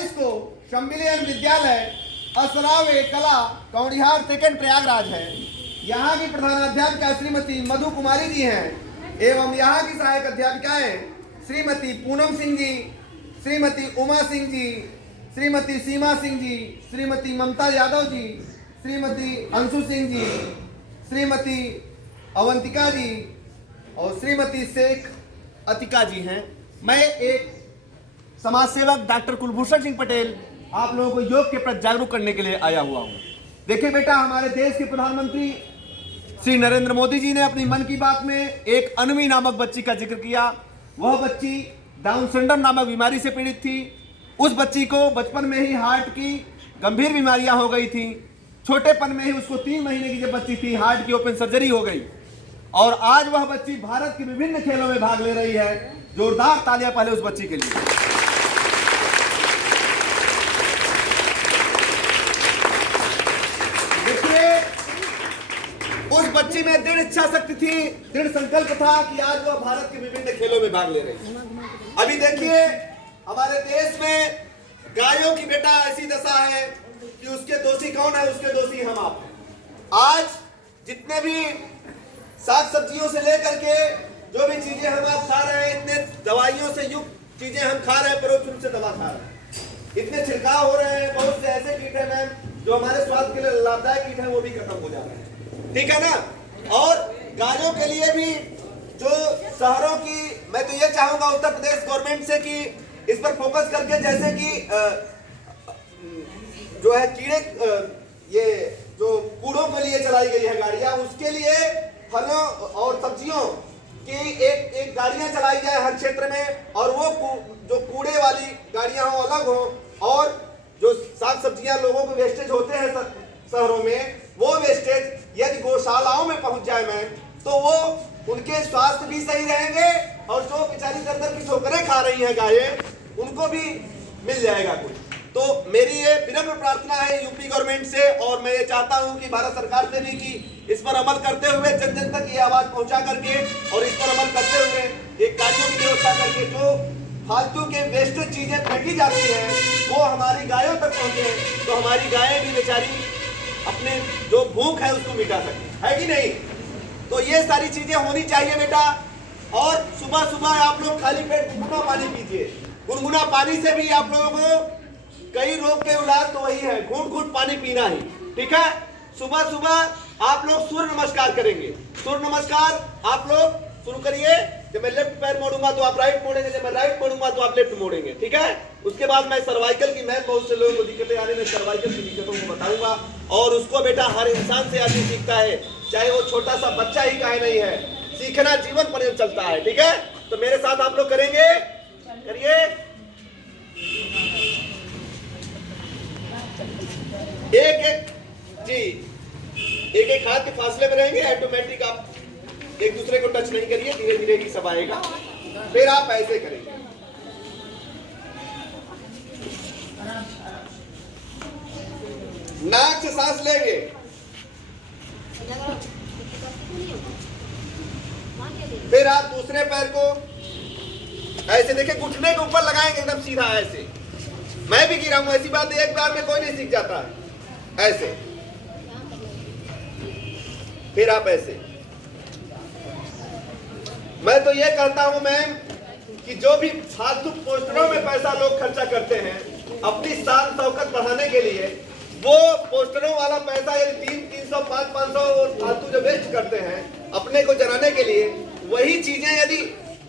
2022 को सम्मिलन विद्यालय असरावे कला कौड़िहार सेकंड प्रयागराज है। यहाँ की प्रधानाध्यापिका श्रीमती मधु कुमारी जी हैं एवं यहाँ की सहायक अध्यापिकाएं श्रीमती पूनम सिंह जी, श्रीमती उमा सिंह जी, श्रीमती सीमा सिंह जी, श्रीमती ममता यादव जी, श्रीमती अंशु सिंह जी, श्रीमती अवंतिका जी और श्रीमती शेख अतिका जी हैं। मैं एक समाज सेवक डॉक्टर कुलभूषण सिंह पटेल आप लोगों को योग के प्रति जागरूक करने के लिए आया हुआ हूँ। देखिए बेटा, हमारे देश के प्रधानमंत्री श्री नरेंद्र मोदी जी ने अपनी मन की बात में एक अन्वी नामक बच्ची का जिक्र किया। वह बच्ची डाउन सिंड्रोम नामक बीमारी से पीड़ित थी। उस बच्ची को बचपन में ही हार्ट की गंभीर बीमारियां हो गई थी। छोटेपन में ही उसको 3 महीने की जब बच्ची थी हार्ट की ओपन सर्जरी हो गई और आज वह बच्ची भारत के विभिन्न खेलों में भाग ले रही है। जोरदार तालियां पहले उस बच्ची के लिए। देखिए, उस बच्ची में दृढ़ इच्छा शक्ति थी, दृढ़ संकल्प था कि आज वह भारत के विभिन्न खेलों में भाग ले रही है। अभी देखिए, हमारे देश में गायों की बेटा ऐसी दशा है कि उसके दोषी कौन है? उसके दोषी हम आप हैं। आज जितने भी साग सब्जियों से लेकर के जो भी चीजें हम आप खा रहे हैं, इतने दवाइयों से युक्त चीजें हम खा रहे हैं, परोक्ष रूप से दवा खा रहे हैं, इतने छिड़काव हो रहे हैं, बहुत से ऐसे कीट हैं मैम जो हमारे स्वास्थ्य के लिए लाभदायक कीट हैं, वो भी खत्म हो जा रहे हैं। ठीक है ना? और गायों के लिए भी जो शहरों की, मैं तो ये चाहूंगा उत्तर प्रदेश गवर्नमेंट से कि इस पर फोकस करके, जैसे कि जो है कीड़े, ये जो कूड़ों के लिए चलाई गई है गाड़ियां, उसके लिए फलों और सब्जियों की एक गाड़ियां चलाई जाए हर क्षेत्र में, और वो जो कूड़े वाली गाड़ियां हो अलग हो, और जो साग सब्जियां लोगों को वेस्टेज होते हैं शहरों में, वो वेस्टेज यदि गौशालाओं में पहुंच जाए मैम, तो वो उनके स्वास्थ्य भी सही रहेंगे और जो बेचारी दर की ठोकरें खा रही हैं गायें, उनको भी मिल जाएगा कुछ। तो मेरी ये विनम्र प्रार्थना है यूपी गवर्नमेंट से, और मैं ये चाहता हूं कि भारत सरकार से भी कि इस पर अमल करते हुए जन जन तक ये आवाज पहुंचा करके और इस पर अमल करते हुए एक गाड़ियों की व्यवस्था करके जो फालतू के वेस्टेज चीजें फेंकी जाती हैं वो हमारी गायों तक पहुंचे, तो हमारी गायें भी बेचारी अपने जो भूख है उसको मिटा सके, है कि नहीं? तो ये सारी चीजें होनी चाहिए बेटा। और सुबह सुबह आप लोग खाली पेट गुनगुना पानी पीजिए। गुनगुना पानी से भी आप लोगों को कई रोग के इलाज तो वही है, घूंट घूंट पानी पीना ही। ठीक है? सुबह सुबह आप लोग सूर्य नमस्कार करेंगे। सूर्य नमस्कार आप लोग शुरू करिए। जब मैं लेफ्ट पैर मोड़ूंगा तो आप राइट मोड़ेंगे, जब मैं राइट मोड़ूंगा तो आप लेफ्ट मोड़ेंगे। ठीक है? उसके बाद मैं सर्वाइकल की, मैं बहुत से लोगों को दिक्कतें आने में सर्वाइकल की दिक्कतों को बताऊंगा, और उसको बेटा हर इंसान से आदमी सीखता है, चाहे वो छोटा सा बच्चा ही काहे नहीं है, सीखना जीवन पर्यंत चलता है। ठीक है? तो मेरे साथ आप लोग करेंगे, करिए। एक जी, एक हाथ के फासले में रहेंगे, ऑटोमेटिक आप एक दूसरे को टच नहीं करिए, धीरे धीरे ही सब आएगा। फिर आप ऐसे करेंगे। नाक से सांस लेंगे, फिर आप दूसरे पैर को ऐसे देखिए, घुटने के ऊपर लगाएंगे एकदम सीधा ऐसे। मैं भी गिरा हूं, ऐसी बात एक बार में कोई नहीं सीख जाता है। ऐसे, फिर आप ऐसे। मैं तो ये कहता हूं मैम कि जो भी फालतू पोस्टरों में पैसा लोग खर्चा करते हैं अपनी शान शौकत बढ़ाने के लिए, वो पोस्टरों वाला पैसा यदि 300, 500 फालतू जो वेस्ट करते हैं अपने को जराने के लिए, वही चीजें यदि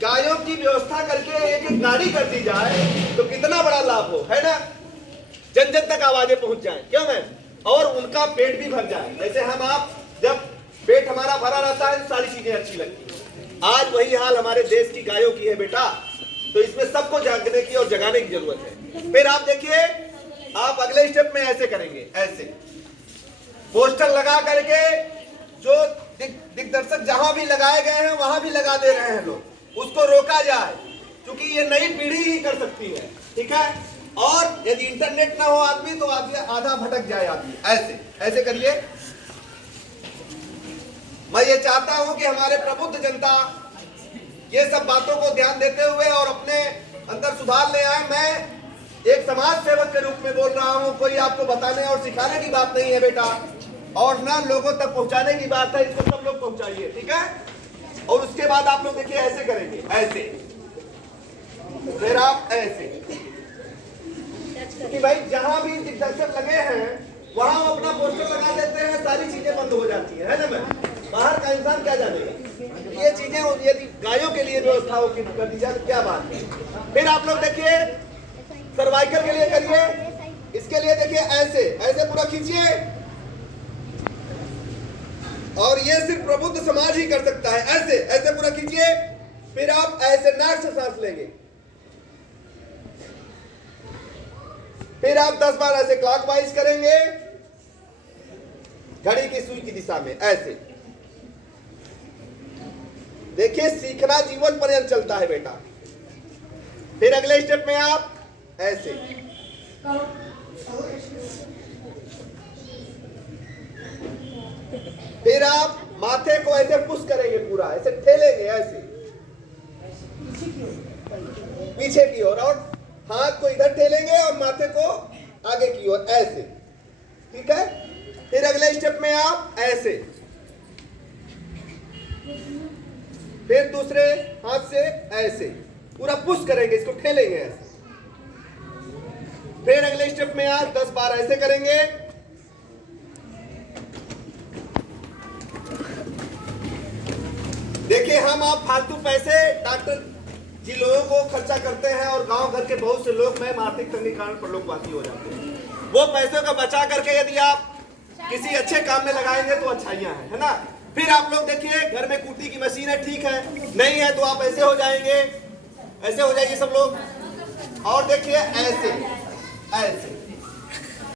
गायों की व्यवस्था करके एक गाड़ी कर दी जाए तो कितना बड़ा लाभ हो, है ना? जन जन तक आवाजें पहुंच जाए, क्यों मैम? और उनका पेट भी भर जाए। जैसे हम आप, जब पेट हमारा भरा रहता है तो सारी चीजें अच्छी लगती हैं। आज वही हाल हमारे देश की गायों की है बेटा। तो इसमें सबको जागने की और जगाने की जरूरत है। फिर आप देखिए, आप अगले स्टेप में ऐसे करेंगे, ऐसे पोस्टर लगा करके, जो दिग्दर्शक जहां भी लगाए गए हैं वहां भी लगा दे रहे हैं लोग, उसको रोका जाए, क्योंकि ये नई पीढ़ी ही कर सकती है। ठीक है? और यदि इंटरनेट ना हो आदमी तो आधा भटक जाए आदमी। ऐसे ऐसे करिए। मैं ये चाहता हूं कि हमारे प्रबुद्ध जनता ये सब बातों को ध्यान देते हुए और अपने अंदर सुधार ले आए। मैं एक समाज सेवक के रूप में बोल रहा हूं, कोई आपको बताने और सिखाने की बात नहीं है बेटा, और ना लोगों तक पहुंचाने की बात है। इसको सब लोग पहुंचाइए, ठीक है। और उसके बाद आप लोग देखिए ऐसे करेंगे, ऐसे, फिर आप ऐसे, कि भाई जहां भी दिग्दर्शक लगे हैं वहां अपना पोस्टर लगा देते हैं, सारी चीजें बंद हो जाती है ना मैम। बाहर का इंसान क्या जानेगा ये चीजें, यदि गायों के लिए व्यवस्था हो कर दी जाए तो क्या बात है। फिर आप लोग देखिए सर्वाइकल के लिए करिए, इसके लिए देखिए ऐसे ऐसे पूरा खींचिए, और ये सिर्फ प्रबुद्ध समाज ही कर सकता है। ऐसे ऐसे पूरा खींचिए, फिर आप ऐसे नाक से सांस लेंगे, फिर आप 10 बार ऐसे क्लॉकवाइज करेंगे घड़ी की सुई की दिशा में, ऐसे। देखिए सीखना जीवन पर्यंत चलता है बेटा। फिर अगले स्टेप में आप ऐसे, फिर आप माथे को ऐसे पुश करेंगे, पूरा ऐसे ठेलेंगे, ऐसे पीछे की ओर, और हाथ को इधर ठेलेंगे और माथे को आगे की ओर, ऐसे, ठीक है। फिर अगले स्टेप में आप ऐसे, फिर दूसरे हाथ से ऐसे पूरा पुश करेंगे, इसको ठेलेंगे ऐसे। फिर अगले स्टेप में आप 10 बार ऐसे करेंगे, देखिए हम आप फालतू पैसे डॉक्टर जी लोगों को खर्चा करते हैं, और गांव घर के बहुत से लोग मैम आर्थिक तंगी कारण परलोकवासी हो जाते हैं। वो पैसों का बचा करके यदि आप किसी अच्छे काम में लगाएंगे तो अच्छाइयां हैं, है ना। फिर आप लोग देखिए घर में कूटी की मशीन है, ठीक है, नहीं है तो आप ऐसे हो जाएंगे, ऐसे हो जाइए सब लोग, और देखिए ऐसे ऐसे,